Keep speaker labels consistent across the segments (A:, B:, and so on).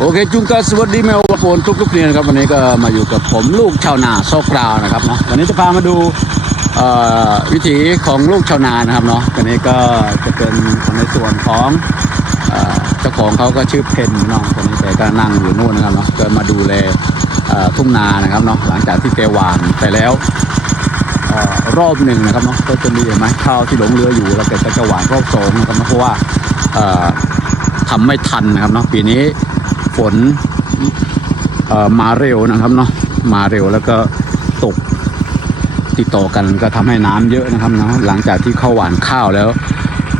A: โอเคจุงก็สวัสดีแมวโฟนทุกทุกๆเนียนครับวันนี้ก็มาอยู่กับผมลูกชาวนาโซกราวนะครับเนาะวันนี้จะพามาดูวิถีของลูกชาวนานะครับเนาะวันนี้ก็จะเป็นในส่วนของเจ้าของเขาก็ชื่อเพนเนาะคนนี้แกก็นั่งอยู่นู่นนะครับเนาะก็มาดูแลทุ่งนานะครับเนาะหลังจากที่แกหวานไปแล้วอรอบหนึ่งนะครับเนาะก็จะมีไหมข้าวที่หลงเรืออยู่แล้วแกก็จะหวานรอบสองนะครับเนาะเพราะว่าเอ่อทำไม่ทันนะครับเนาะปีนี้ นมาเร็วนะครับเนาะมาเร็วแล้วก็ตกติดต่อกันก็ทำให้น้ำเยอะนะครับเนาะหลังจากที่เข้าหวานข้าวแล้ว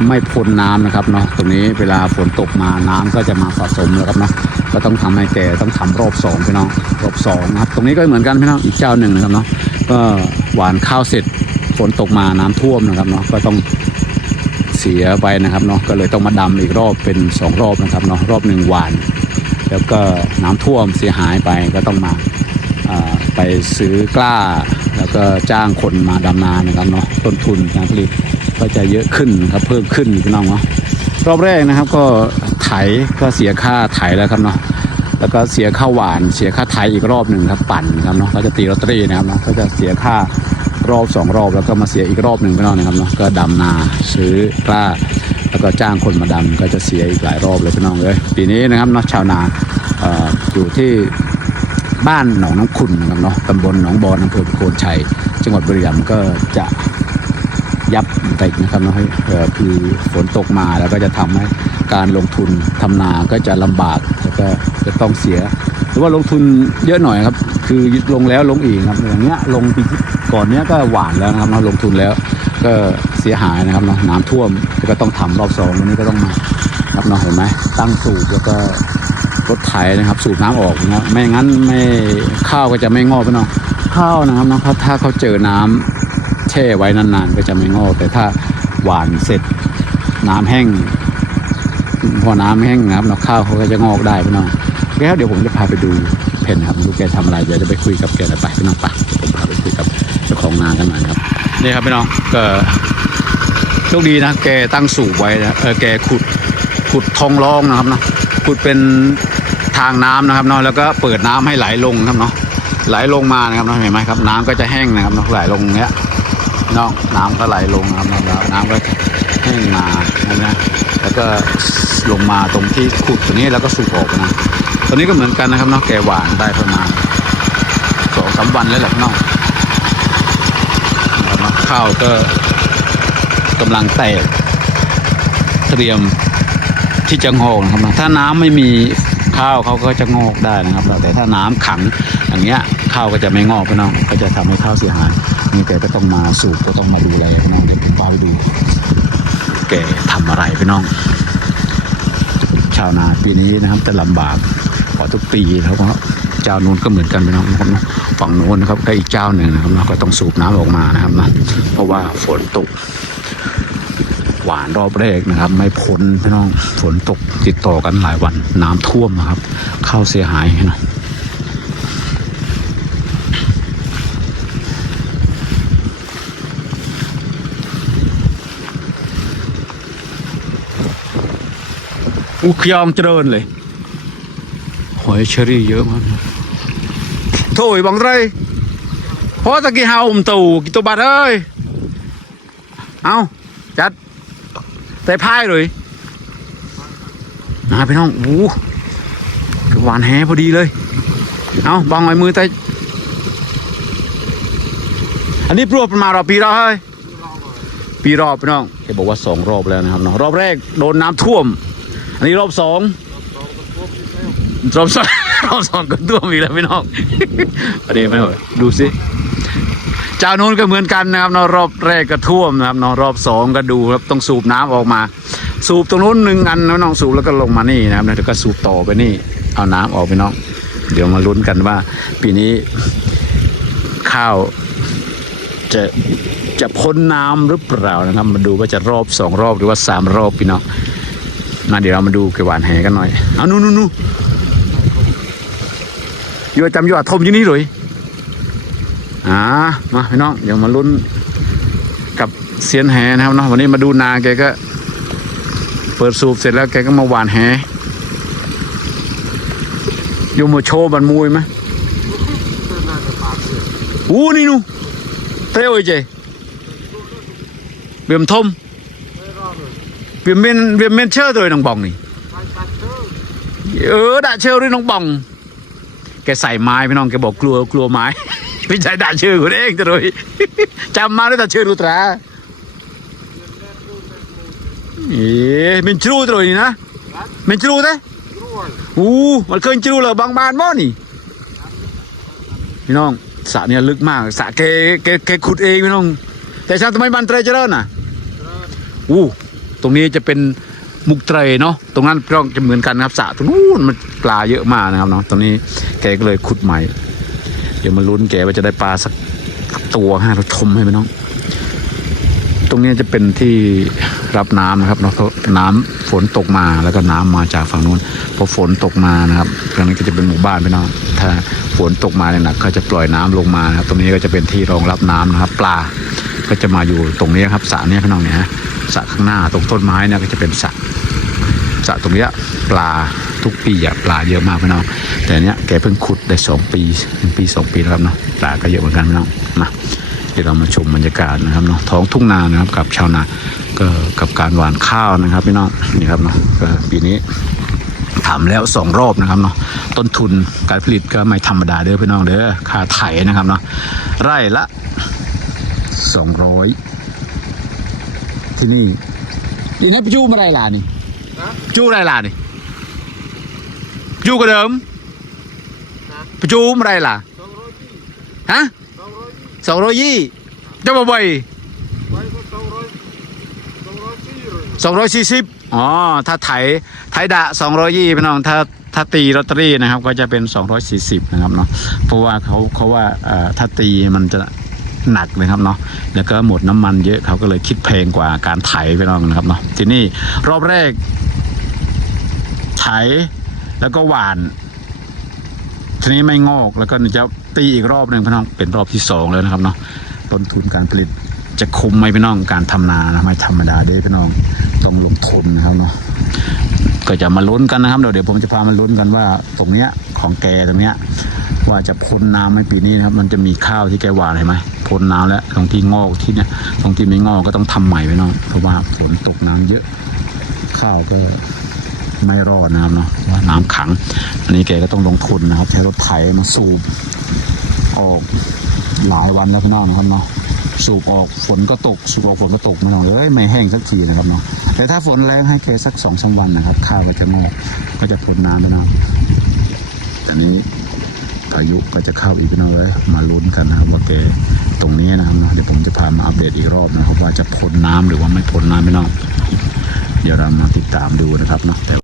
A: ไม่พ้นน้ำนะครับเนาะตรงนี้เวลาฝนตกมาน้ำก็จะมาสะสมแล้วครับเนาะก็ต้องทำให้แกต้องทำรอบสองพี่น้องรอบสองนะครับตรงนี้ก็เหมือนกันพี่น้องอีกเจ้าหนึ่งนะครับเนาะก็หวานข้าวเสร็จฝนตกมาน้ำท่วมนะครับเนาะก็ต้องเสียไปนะครับเนาะก็เลยต้องมาดำอีกรอบเป็นสองรอบนะครับเนาะรอบหนึ่งหวาน แล้วก็น้ำท่วมเสียหายไปก็ต้องมาไปซื้อกล้า แล้วก็จ้างคนมาดำนานะครับเนาะต้นทุนการผลิตก็จะเยอะขึ้นครับเพิ่มขึ้นพี่น้องเนาะรอบแรกนะครับก็ไถก็เสียค่าไถแล้วครับเนาะแล้วก็เสียค่าหวานเสียค่าไถอีกรอบหนึ่งครับปั่นครับเนาะก็จะตีลอตเตอรี่นะครับเนาะก็จะเสียค่ารอบสองรอบแล้วก็มาเสียอีกรอบหนึ่งพี่น้องนะครับเนาะก็ดำนาซื้อกล้า แล้วก็จ้างคนมาดำก็จะเสียอีกหลายรอบเลยพี่น้องเลยปีนี้นะครับเนาะชาวนาออยู่ที่บ้านหนองน้ำขุนนะครับเนาะตำบลหนองบอนอำเภอโคนชัย จังหวัดบุรีรัมย์ก็จะยับไปนะครับเนาะคือฝนตกมาแล้วก็จะทำให้การลงทุนทำนาก็จะลำบากแล้วก็จะต้องเสีย หรือว่าลงทุนเยอะหน่อยครับ คือลงแล้วลงอีกครับอย่างเงี้ยลงปีก่อนเนี้ยก็หวานแล้วนะครับเนาลงทุนแล้ว ก็เสียหายนะครับเนาะน้ำท่วมก็ต้องทำรอบสองวันนี้ก็ต้องมาครับเนาะเห็นไหมตั้งสูบแล้วก็รถไถนะครับ สูบน้ำออกนะไม่งั้นไม่ข้าวก็จะไม่งอกพี่น้องข้าวนะครับเนาะเขาถ้าเขาเจอน้ำแช่ไว้นานๆ ก็จะไม่งอก แต่ถ้าหวานเสร็จน้ำแห้ง พอน้ำแห้งนะครับเนาะข้าวเขาก็จะงอกได้พี่น้องแล้วเดี๋ยวผมจะพาไปดูเพนครับไม่รู้แกทำอะไรเดี๋ยวจะไปคุยกับแกหน่อไปพี่น้องไปผมพาไปคุยกับเจ้าของนากันหน่อยครับ นี่ครับพี่น้องก็โชคดีนะแกตั้งสูบไว้นะเออแกขุดขุดทองรองนะครับเนาะขุดเป็นทางน้ำนะครับเนาะแล้วก็เปิดน้ำให้ไหลลงครับเนาะไหลลงมานะครับเนาะเห็นไหมครับ น้ำก็จะแห้งนะครับเนาะไหลลงเนี้ยน้องน้ำก็ไหลลงนะครับเนาะแล้วน้ำก็แห้งมานะแล้วก็ลงมาตรงที่ขุดตัวนี้แล้วก็สูบออกนะตัวนี้ก็เหมือนกันนะครับเนาะแกหวานได้ประมาณสองสามวันแล้วแหละน้องนะ ข้าวก็กำลังแตกเตรียมที่จะงอกนะครับถ้าน้ำไม่มีข้าวเขาก็จะงอกได้นะครับ แต่ถ้าน้ำขังอย่างเงี้ยข้าวก็จะไม่งอกพี่น้องก็จะทำให้ข้าวเสียหายนี่แกก็ต้องมาสูบก็ต้องมาดูแลพี่น้องเดี๋ยวพาไปดู แกทำอะไรพี่น้อง ชาวนาปีนี้นะครับจะลำบากกว่าทุกปีครับเพราะ เจ้านู้นก็เหมือนกันพี่น้องฝั่งโน้นนะครับก็อีกเจ้าหนึ่งนะครับเนาก็ต้องสูบน้ำออกมานะครับนะเพราะว่าฝนตก หวานรอบแรกนะครับ ไม่พ้นพี่น้องฝนตกติดต่อกันหลายวันน้ำท่วมนะครับ เข้าเสียหายนะอุคยองเจริญเลย หอยเชอรี่เยอะมาก นะโถยบังไรเพราะตะกี้เฮาอมตู่กิโตบัดเอ้ยเอาจัดแต่พายเลยนะพี่น้องโอ้หวานแหพอดีเลย เอาบางไว้มือแต่อันนี้ปลวกประมาณรอบปีแล้วเฮ้ยปีรอบพี่น้องแกบอกว่าสองรอบแล้วนะครับเนาะรอบแรกโดนน้ำท่วม อันนี้รอบสองรอบสอง รอบสองก็ท่วมอีกแล้วพี่น้องอันนี้ไม่หมดดูสิเจ้านู้นก็เหมือนกันนะครับเนาะรอบแรกก็ท่วมนะครับเนาะรอบสองก็ดูครับต้องสูบน้ำออกมา สูบตรงนู้นหนึ่งอันนะน้องสูบแล้วก็ลงมานี่นะครับแล้วก็สูบต่อไปนี่ เอาน้ำออกไปน้อง เดี๋ยวมาลุ้นกันว่า ปีนี้ข้าวจะจะพ้นน้ำหรือเปล่านะครับ มาดูว่าจะรอบสองรอบหรือว่าสามรอบพี่น้องมาเดี๋ยวเรามาดูเกยวหวานแหกันหน่อยเอานู่นนู่น นู่นอยู่จำอยู่อาทมอยู่นี่เลยอ่ามาพี่น้องเดี๋ยวมาลุ้นกับเซียนแหนะครับเนาะวันนี้มาดูนาแกก็ เปิดสูบเสร็จแล้วแกก็มาหวานแหอยู่มาโชว์บันมวยไหมอู้นี่นูเต้โอ้ยเจเบียมทมเบียมเมนเบียมเมนเชื่อตัวน้องบองนี่เออด่าเชื่อด้วยน้องบอง แกใส่ไม้พี่น้องแกบอกกลัวกลัวไม้ไม่ใช่ด่าชื่อคนเองตัวยจำมาด้วยด่ชื่อรูตราเอ๊ะเป็นจรูตัวนี้นะเป็นจรูเต้อู้มันเคยจิรูเลยบางบานบ่นี่พี่น้องสระเนี่ยลึกมากสระแกแกแกขุดเองพี่น้อง แต่ชาวทำไมบันเตรเจริญน่ะอู้ตรงนี้จะเป็น มุกเตรเนาะตรงนั้นก็จะเหมือนกันครับสระตรงนู้นมันปลาเยอะมากนะครับเนาะตรงนี้แกก็เลยขุดใหม่ เดี๋ยวมาลุ้นแกว่าจะได้ปลาสักตัวให้เราชมให้พี่น้อง ตรงนี้จะเป็นที่รับน้ำนะครับเนาะเพราะน้ำฝนตกมาแล้วก็น้ำมาจากฝั่งนู้นพอฝนตกมานะครับตรงนี้ก็จะเป็นหมู่บ้านพี่น้องถ้าฝนตกมาหนักก็จะปล่อยน้ำลงมานะครับตรงนี้ก็จะเป็นที่รองรับน้ำนะครับปลาก็จะมาอยู่ตรงนี้ครับสระเนี่ยพี่น้องเนี่ยฮะสระข้างหน้าตรงต้นไม้เนี่ยก็จะเป็นสระ สระตรงเนี้ยปลาทุกปีอะปลาเยอะมากพี่น้อง แต่เนี้ยแกเพิ่งขุดได้สองปีหนึ่งปีสองปีแล้วครับเนาะปลาก็เยอะเหมือนกันพี่น้องมาเดี๋ยวเรามาชมบรรยากาศนะครับเนาะท้องทุ่งนานะครับกับชาวนาก็กับการหว่านข้าวนะครับพี่น้องนี่ครับเนาะก็ปีนี้ทำแล้วสองรอบนะครับเนาะต้นทุนการผลิตก็ไม่ธรรมดาเด้อพี่น้องเด้อค่าไถนะครับเนาะไร่ละสองร้อยที่นี่อีนั่นไปจูมาไรล่ะนี่ จูไรล่ะนี่จูกระเดิมไปจูมาไรล่ะฮะสองร้อยยี่จะมาบ่อยสองร้อยสี่สิบอ๋อถ้าไถไถดะสองร้อยยี่พี่น้องถ้าถ้าตีลอตเตอรี่นะครับ ก็จะเป็นสองร้อยสี่สิบนะครับเนาะเพราะว่าเขาเขาว่าเอ่อถ้าตีมันจะหนักเลยครับเนาะแล้วก็หมดน้ำมันเยอะเขาก็เลยคิดแพงกว่าการไถพี่น้องนะครับเนาะทีนี้รอบแรกไถ แล้วก็หวานทีนี้ไม่งอกแล้วก็จะตีอีกรอบหนึ่งพี่น้องเป็นรอบที่สองแล้วนะครับเนาะต้นทุนการผลิตจะคุ้มไหมพี่น้องการทำนานะไม่ธรรมดาเด้พี่น้องต้องลงทุนนะครับเนาะก็จะมาลุ้นกันนะครับเดี๋ยวเดี๋ยวผมจะพามาลุ้นกันว่าตรงเนี้ยของแกตรงเนี้ยว่าจะพ้นน้ำไหมปีนี้นะครับ มันจะมีข้าวที่แกหว่านเห็นไหมพ้นน้ำแล้วตรงที่งอกที่เนี้ยตรงที่ไม่งอกก็ต้องทำใหม่พี่น้องเพราะว่าฝนตกน้ำเยอะ ข้าวก็ ไม่รอดนะครับเนาะว่าน้ำขัง อันนี้แกก็ต้องลงทุนนะครับ ใช้รถไถมาสูบออกหลายวันแล้วพี่น้องนะครับเนาะสูบออกฝนก็ตกสูบออกฝนก็ตกไม่ต้องเลยไม่แห้งสักทีนะครับเนาะแต่ถ้าฝนแรงให้แกสักสองสามวันนะครับ ข้าวก็จะงอกก็จะพ้นน้ำพี่น้องแต่นี้พายุก็จะเข้าอีกน้องเลยมาลุ้นกันนะครับว่าแกตรงนี้นะครับเนาะเดี๋ยวผมจะพามาอัปเดตอีกรอบนะครับว่าจะพ้นน้ำหรือว่าไม่พ้นน้ำพี่น้องเดี๋ยวเรามาติดตามดูนะครับเนาะแต่